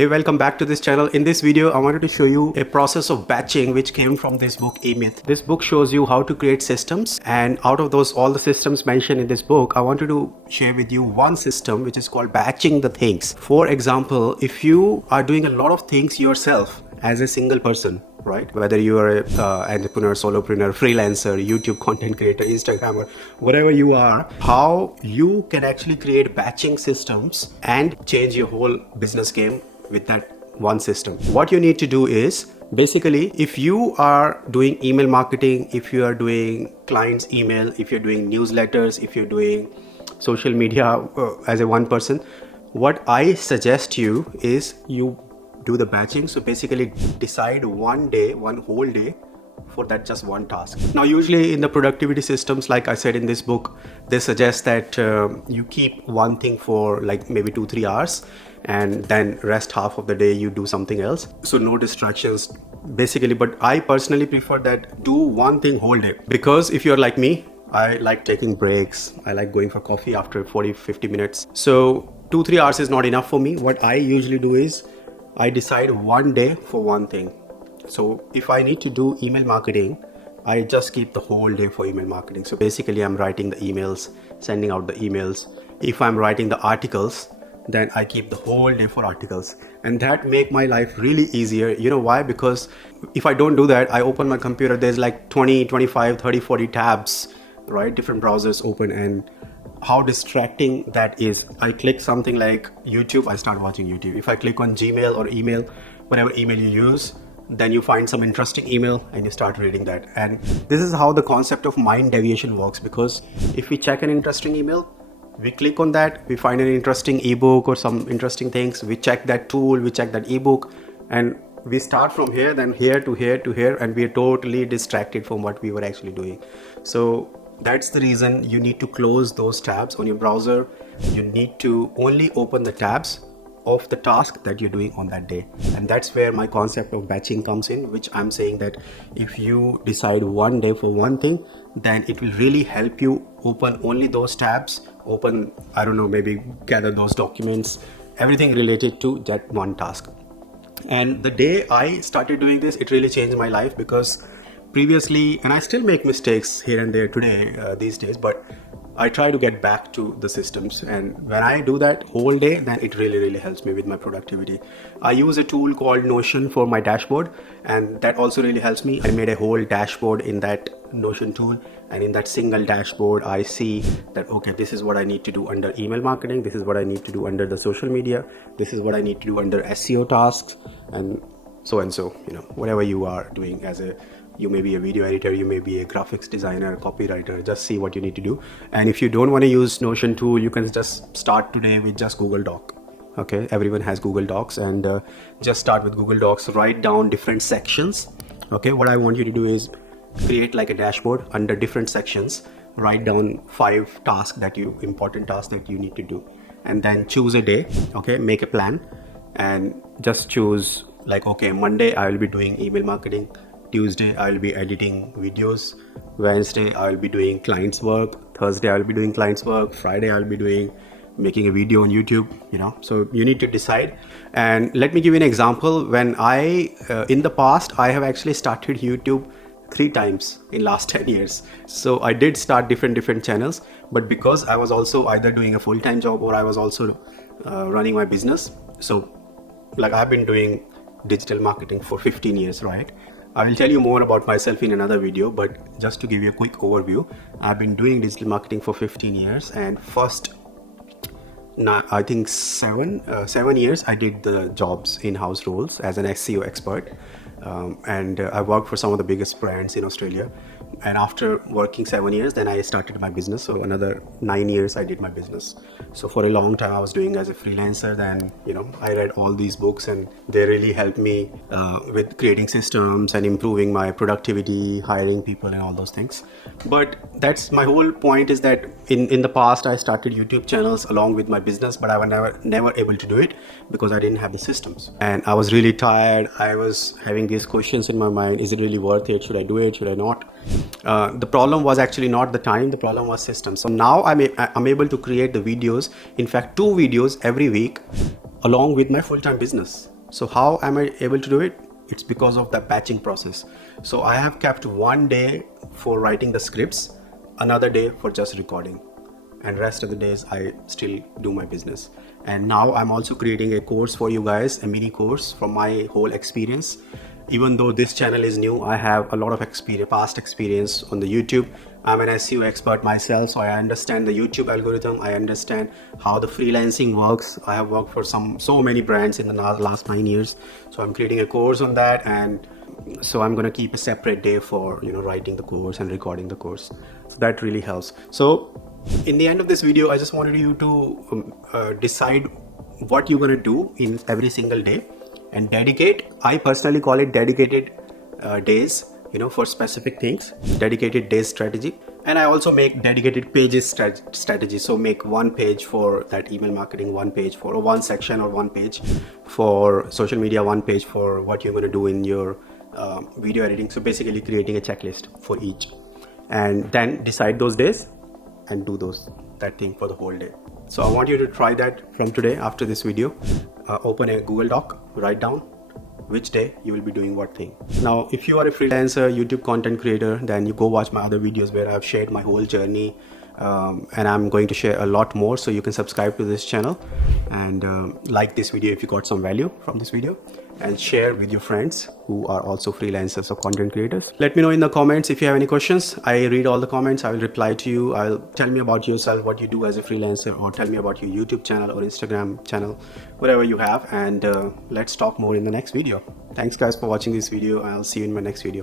Hey, welcome back to this channel. In this video, I wanted to show you a process of batching which came from this book, E-Myth. This book shows you how to create systems, and out of those, all the systems mentioned in this book, I wanted to share with you one system which is called batching the things. For example, if you are doing a lot of things yourself as a single person, right? Whether you are an entrepreneur, solopreneur, freelancer, YouTube content creator, Instagrammer, whatever you are, how you can actually create batching systems and change your whole business game with that one system. What you need to do is basically, if you are doing email marketing, if you are doing clients email, if you're doing newsletters, if you're doing social media as a one person, what I suggest you is you do the batching. So basically decide one day, one whole day for that just one task. Now usually in the productivity systems, like I said in this book, they suggest that you keep one thing for like maybe 2-3 hours and then rest half of the day you do something else, so no distractions basically. But I personally prefer that do one thing whole day, because if you're like me, I like taking breaks, I like going for coffee after 40-50 minutes. So 2-3 hours is not enough for me. What I usually do is I decide one day for one thing. So if I need to do email marketing, I just keep the whole day for email marketing. So basically I'm writing the emails, sending out the emails. If I'm writing the articles, then I keep the whole day for articles, and that make my life really easier. You know why? Because if I don't do that, I open my computer, there's like 20, 25, 30, 40 tabs, right? Different browsers open, and how distracting that is. I click something like YouTube, I start watching YouTube. If I click on Gmail or email, whatever email you use, then you find some interesting email and you start reading that. And this is how the concept of mind deviation works, because if we check an interesting email, we click on that, we find an interesting ebook or some interesting things, we check that tool, we check that ebook, and we start from here, then here to here to here, and we are totally distracted from what we were actually doing. So that's the reason you need to close those tabs on your browser. You need to only open the tabs of the task that you're doing on that day. And that's where my concept of batching comes in, which I'm saying that if you decide one day for one thing, then it will really help you open only those tabs, open, I don't know, maybe gather those documents, everything related to that one task. And the day I started doing this, it really changed my life, because previously, and I still make mistakes here and there today, these days, but I try to get back to the systems, and when I do that whole day, then it really helps me with my productivity. I use a tool called Notion for my dashboard, and that also really helps me. I made a whole dashboard in that Notion tool, and in that single dashboard I see that, okay, this is what I need to do under email marketing, this is what I need to do under the social media, this is what I need to do under SEO tasks, and so, you know, whatever you are doing as a, you may be a video editor, you may be a graphics designer, copywriter, just see what you need to do. And if you don't want to use Notion tool, you can just start today with just Google Doc. Okay, everyone has Google Docs, and just start with Google Docs, write down different sections. Okay, what I want you to do is create like a dashboard under different sections, write down 5 tasks that you, important tasks that you need to do, and then choose a day. Okay, make a plan and just choose like, okay, Monday I will be doing email marketing, Tuesday I will be editing videos, Wednesday I will be doing clients work, Thursday I will be doing clients work, Friday I will be doing making a video on YouTube, you know. So you need to decide. And let me give you an example. When I in the past, I have actually started YouTube 3 times in last 10 years. So I did start different channels, but because I was also either doing a full-time job or I was also running my business. So like I've been doing digital marketing for 15 years, right? I will tell you more about myself in another video, but just to give you a quick overview, I've been doing digital marketing for 15 years, and first, I think 7 years I did the jobs, in-house roles as an SEO expert, and I worked for some of the biggest brands in Australia. And after working 7 years, then I started my business. So another 9 years I did my business. So for a long time I was doing as a freelancer. Then, you know, I read all these books, and they really helped me with creating systems and improving my productivity, hiring people and all those things. But that's my whole point, is that in the past I started YouTube channels along with my business, but I was never able to do it because I didn't have the systems. And I was really tired. I was having these questions in my mind. Is it really worth it? Should I do it? Should I not? The problem was actually not the time, the problem was systems. So now I'm able to create the videos, in fact 2 videos every week along with my full-time business. So how am I able to do it? It's because of the batching process. So I have kept one day for writing the scripts, another day for just recording, and rest of the days I still do my business. And now I'm also creating a course for you guys, a mini course from my whole experience. Even though this channel is new, I have a lot of past experience on the YouTube. I'm an SEO expert myself, so I understand the YouTube algorithm. I understand how the freelancing works. I have worked for so many brands in the last 9 years. So I'm creating a course on that, and so I'm gonna keep a separate day for writing the course and recording the course. So that really helps. So in the end of this video, I just wanted you to decide what you're gonna do in every single day and dedicate. I personally call it dedicated days, for specific things, dedicated days strategy. And I also make dedicated pages strategy. So make one page for that email marketing, one page for one section, or one page for social media, one page for what you're going to do in your video editing. So basically creating a checklist for each, and then decide those days and do that thing for the whole day. So I want you to try that from today. After this video, open a Google Doc, write down which day you will be doing what thing. Now, if you are a freelancer, YouTube content creator, then you go watch my other videos where I've shared my whole journey, and I'm going to share a lot more. So you can subscribe to this channel and like this video if you got some value from this video, and share with your friends who are also freelancers or content creators. Let me know in the comments if you have any questions. I read all the comments. I will reply to you. I'll tell me about yourself, what you do as a freelancer, or tell me about your YouTube channel or Instagram channel, whatever you have, and let's talk more in the next video. Thanks guys for watching this video. I'll see you in my next video.